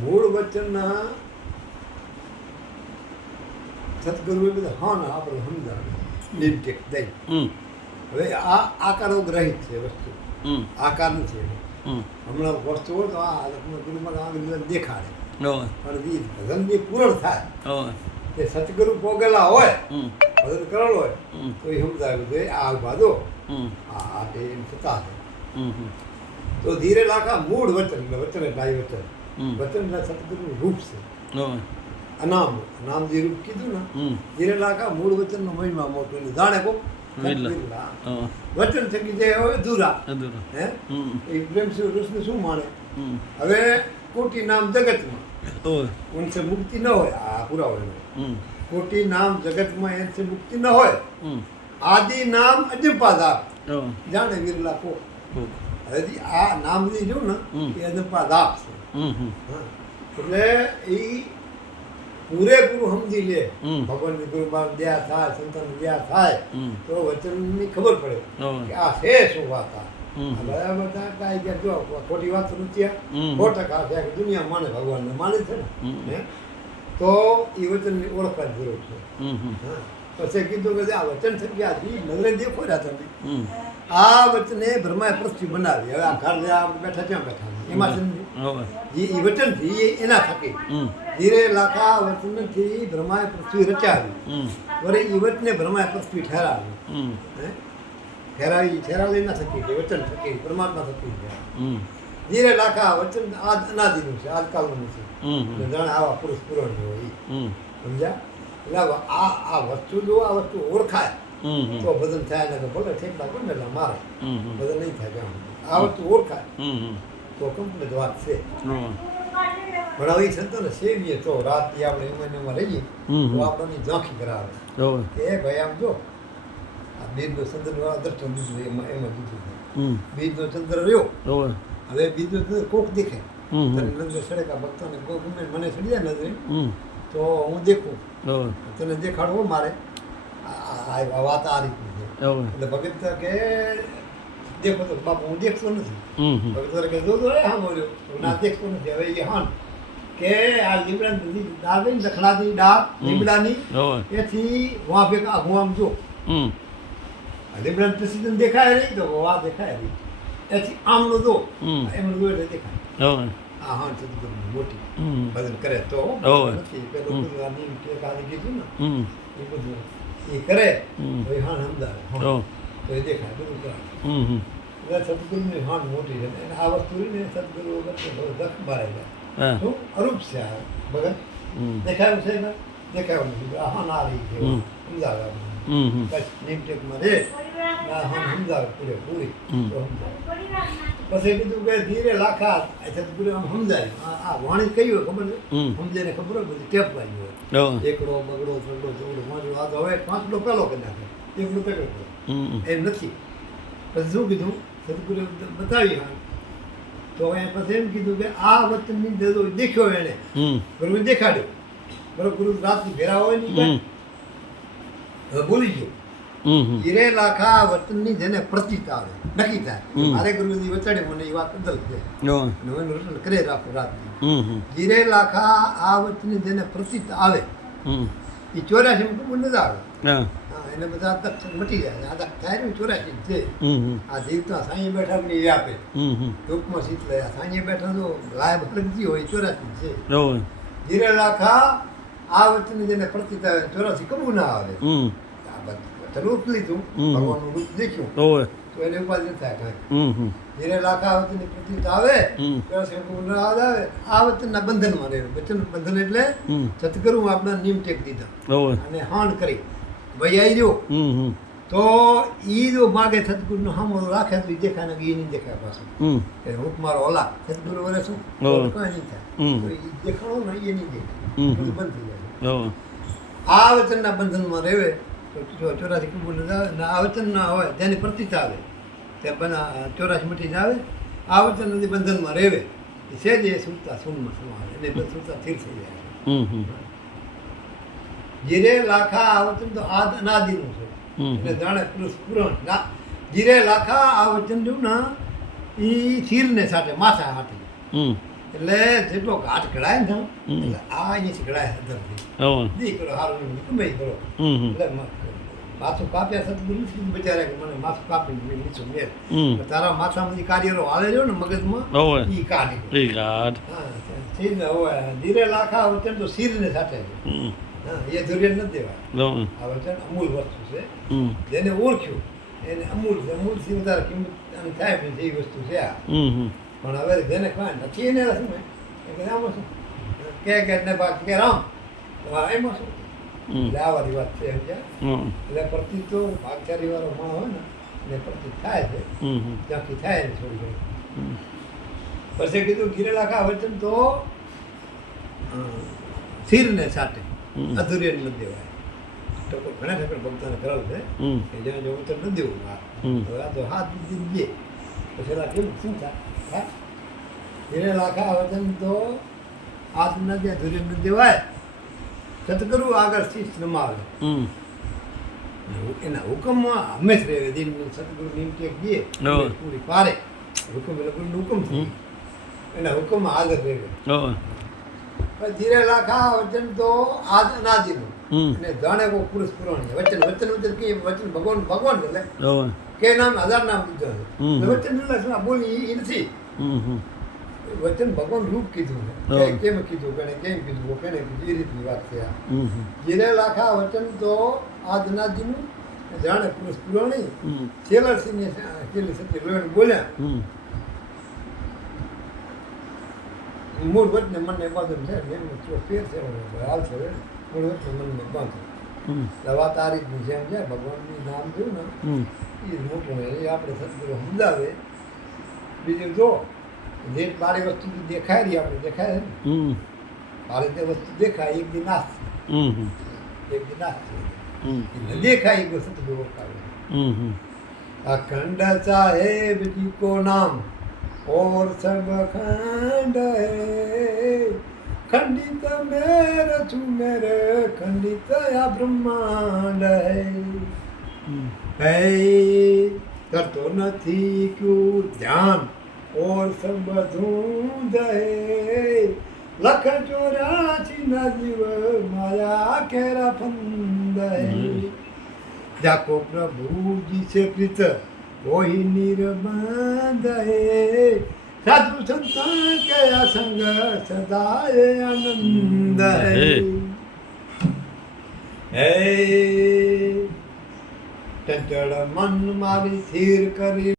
મૂળ વચનના સદગુરુએ બધા હા ના આપણે સમજાવે દઈ. હવે આ આકારો ગ્રહિત છે વસ્તુ. હમ. આકાર નથી હમણાં વસ્તુ હોય તો આ હાલતમાં ગુરુમાં આગળ દેખાડે. પણ એ ભજન જે પૂર્ણ થાય. તે સતગુરુ પોગેલા હોય ભજન કરેલ હોય તો એ સમજાવ્યું કે આ બાજુ. આ આ તે એમ થતા તો ધીરે લાખા મૂળ વચન વચન એટલે વચન. હમ વચન સતગુરુનું રૂપ છે અનામ નામ જે રૂપ કીધું ને એને લાખા મૂળ વચનનો મહિમા મોટો એટલે જાણે કો વચન છે થકી જે હવે અધૂરા હે એ પ્રેમ કૃષ્ણ શું માને હવે કોટી નામ જગતમાં ઉનસે મુક્તિ ન હોય આ પૂરા હોય કોટી નામ જગતમાં એનસે મુક્તિ ન હોય આદિ નામ અજપાદા જાણે વિરલા કો હજી હવે આ નામ જે જો ને એ અજપાદા છે. એટલે એ પૂરેપૂરું સમજી લે. ભગવાનની કૃપા દયા થાય સંતાન દયા થાય તો વચનની ખબર પડે કે આ છે શું વાત આ. બરાબર કાંઈ કે જો ખોટી વાત આ. સો ટકા છે આખી દુનિયા માને ભગવાનને માને છે ને. તો એ વચનની ઓળખવાની જરૂર છે. પછી કીધું કે આ વચન થકી આ જી નજરે દેખો રહ્યા તમે. આ વચને બ્રહ્માએ પૃથ્વી બનાવી. હવે આ ઘર આ આપણે બેઠા ત્યાં બેઠા એમાં સમજી એ વચનથી એના થકી. ધીરે લાખા વચનથી બ્રહ્માએ પૃથ્વી રચાવી. એ વચને બ્રહ્માએ પૃથ્વી ઠેરાવી. ઠેરાવી ઠેરાવી ના થકી વચન થકી પરમાત્મા થકી છે. ધીરે લાખા વચન આજ અનાદિનું છે આજકાલનું છે. જાણે આવા પુરુષ પુરણ હોય સમજ્યા? એટલે આ આ વસ્તુ જો આ વસ્તુ ઓળખાય તો ભજન થાય ને ભલે ઠેકડા કોણ એટલે મારે. ભજન નહીં થાય આ વસ્તુ ઓળખાય. તો કમ્પ્લીટ વાત છે. પણ હવે સંતોને સેવીએ તો રાત આપણે એમાં એમાં રહીએ તો આપણને ઝાંખી કરાવે. એ ભાઈ આમ જો આ બીજનો ચંદ્ર દર્શન દીધું એમાં એમાં દીધું બીજનો ચંદ્ર રહ્યો હવે બીજો ચંદ્ર કોક દેખે. તને નજરે ને ભક્તોને કોક ગમે મને સડી જાય નજરે તો હું દેખું. તને દેખાડવો મારે. આ વાત આ રીતની છે. એટલે ભગત કે દેખો તો બાપુ હું દેખતો નથી. હમ હમ ભગત કે જો જો એ હા બોલ્યો તો ના દેખતો નથી. હવે એ હાન કે આ લીમડા બધી ડાળ ને દખડાની ડાળ લીમડાની એથી વાં ભેગા હું આમ જો. લીમડાનું પ્રેસિડન્ટ દેખાય નહીં તો વાં દેખાય નહીં. એથી આમનો જો. હમ. એમનો જો એટલે દેખાય. આ હા સદગુરુ મોટી. ભજન કરે તો. નથી પેલું. બધું કીધું ને એ બધું એ કરે. તો એ હાન સમજાવે. તો એ દેખાય બધું કરે હમ હમ. એટલે સદગુરુની હાન મોટી છે અને આ વસ્તુ ને સદગુરુ વગર દખ મારે છે. શું? અરૂપ છે આ ભગત. દેખાયું છે ને? દેખાયું નથી. આ હાન આ રહી છે. સમજાવે. આપણને. હમ હમ. બસ નીમટેકમાં રે આ હાન સમજાવે પૂરેપૂરી સમજાવે. પછી કીધું કે ધીરે લાખા સદગુરુ આમ સમજાય. આ વાણી કઈ હોય ખબર. છે? સમજાય ખબર હોય બધી ટેપ વાળી હોય. એકડો બગડો ચગડો ચોગડો પાંચડો. આ તો હવે પાંચડો પેલો કરી નાખે એકડો પેલો એમ નથી. પછી શું કીધું? સદગુરુ બતાવી તો એ પછી એમ કીધું કે આ વતનની દેદો દેખ્યો એને ગુરુ દેખાડ્યો. બરો ગુરુ રાતની ભેરા હોય નહીં બોલી ગયો. હીરે લાખા વતનની જેને પ્રતિત આવે. નક્કી થાય. મારે ગુરુજી વચાડે મને એ વાત બદલ છે. રટણ કરે રાખો રાત હીરે લાખા આ વચનની જેને પ્રતિત આવે. હમ. એ ચોર્યાસી ખબર નથી આવે એને બધા મટી જાય. આ દક્ષ થાય ને ચોર્યાસી છે. આ જીવતા સાંજે બેઠા ને એ આપે. ટૂંકમાં શીતલે આ સાંજે બેઠા તો લાયબ હરગતી હોય ચોરાસી છે. ધીરે લાખા આ વચ્ચે જેને પ્રતિત આવે ચોરાસી કબૂ ના આવે. બધું રૂપ લીધું. ભગવાનનું રૂપ દેખ્યું. તો એને ઉપાધિ થાય કાંઈ ધીરે લાખા આ પ્રતિત આવે. ચોરાસી કબૂ ના આવે. આ વચનના બંધનમાં રહે વચન બંધન એટલે સતગુરુ આપણા નિયમ ટેક દીધા અને હાણ કરી. ભાઈ આવી રહ્યો? તો એ જો માગે સદગુરુનો હામો રાખે તો દેખાય ને એ નહીં દેખાય પાછું. કે હું મારો ઓલા સદગુરુ વરે છું. કાંઈ નહીં થાય. દેખાણો ને એ નહીં દેખાય. બંધ થઈ જાય. આ વચનના બંધનમાં રહેવે તો ચોરાસી કુંભ ને આ વચન ના હોય જેની પ્રતિત આવે તે બના ચોરાસી મટી આવે આ વચન નથી બંધનમાં રહેવે એ છે જ એ સુરતા સૂનમાં સમાવે. એટલે સુરતા સ્થિર થઈ જાય. જીરે લાખા આવચન તો આદ અનાદિનું છે. એટલે જાણે પુરુષ પુરાણ. જીરે લાખા આવચન જો ના એ સ્થિરને સાથે માથા હાટે એટલે જેટલો ઘાટ ઘડાય ને એટલે આ અહીંયાથી ઘડાય અંદરથી દીકરો હારું ગમે કરો. એટલે માથું કાપ્યા સદગુરુ બચારા કે મને માથું કાપી નીચું મેળ હમ. તારા માથામાંથી કાર્યરો હાલે રહ્યો ને મગજમાં એ કાઢી હવે ધીરે લાખા વચન તો શીરને સાથે. એ ધુરિયન નથી દેવા આ વચન અમૂલ વસ્તુ છે. જેને ઓળખ્યું એને અમૂલ છે. અમૂલથી વધારે કિંમત થાય પણ એ વસ્તુ છે આ. પણ હવે જેને કાંઈ નથી એને આમાં શું? કે કે ને બાદ કે રામ. એમાં શું? એટલે આ વાળી વાત છે સમજ્યા? એટલે પ્રતિક તો ભાગચારી વાળો માણસ હોય ને એને પ્રતિક થાય છે. ત્યાંથી થાય ને થોડી ઘણી. પછી કીધું ગિરેલાખા વચન તો શીરને સાથે હમ. અધૂરી નથી દેવાય ઠાકોર ઘણા ઠાકોર ભક્તોને કરેલ છે કે જ્યાં જવું તો ન દેવું આ તો હાથ દીધી પછી એલા કેવું શું થાય? એને લાખા વચન તો હાથ ન દે અધૂરી ન દેવાય સતગુરુ આગળ શીશ નમાવે. એના હુકમમાં હંમેશ રહે દિન સતગુરુ નિમ ટેક દે પૂરી પારે હુકમ એટલે ગુરુનો હુકમ. એના હુકમમાં આગળ રહે ધીરે લાખા વચન તો આજ અનાદિનું. અને જાણે કોઈ પુરુષ પુરાણ. વચન વચન વચન કે વચન ભગવાન ભગવાન એટલે કે નામ હજાર નામ. એટલે વચન એટલે બોલી એ નથી. વચન ભગવાન રૂપ કીધું કે કેમ કીધું? કે કેમ કીધું? કે કીધું? એ રીતની વાત છે આ. ધીરે લાખા વચન તો આજ અનાદિનું. જાણે પુરુષ પુરાણી. છેલ્લા સિંહ છેલ્લી સત્ય બોલ્યા. મૂળ વટને મને બાંધણ છે. એમનો ફેર છે હાલશે મૂળ વટને મનને બાંધણ વાત આ રીતની જેમ છે. ભગવાનનું નામ જોયું ને એ મોટું એ આપણે સદગુરુ સમજાવે. બીજું જો જે મારી વસ્તુ દેખાય રહી આપણે દેખાય ને? મારે તે વસ્તુ દેખાય એક દી નાશ એક દી નાશ છે. દેખાય એક વસ્તુ સદગુરુ આ ખંડ સાહેબ જી કો નામ. और सब खंड है खंडित मेरे तू मेरे खंडित या ब्रह्मांड है હમ है करतो નથી ક્યું ધ્યાન ઓર સબ ધૂંધ હે લખ ચોરાસી ના જીવ માયા કેરા ફંદ હે જાકો પ્રભુજી છે પ્રીત કોઈ નિર્બંધે સાધુ સંત કે અસંગ સદાય આનંદ હે. ચંચળ મન મારી સ્થિર કરી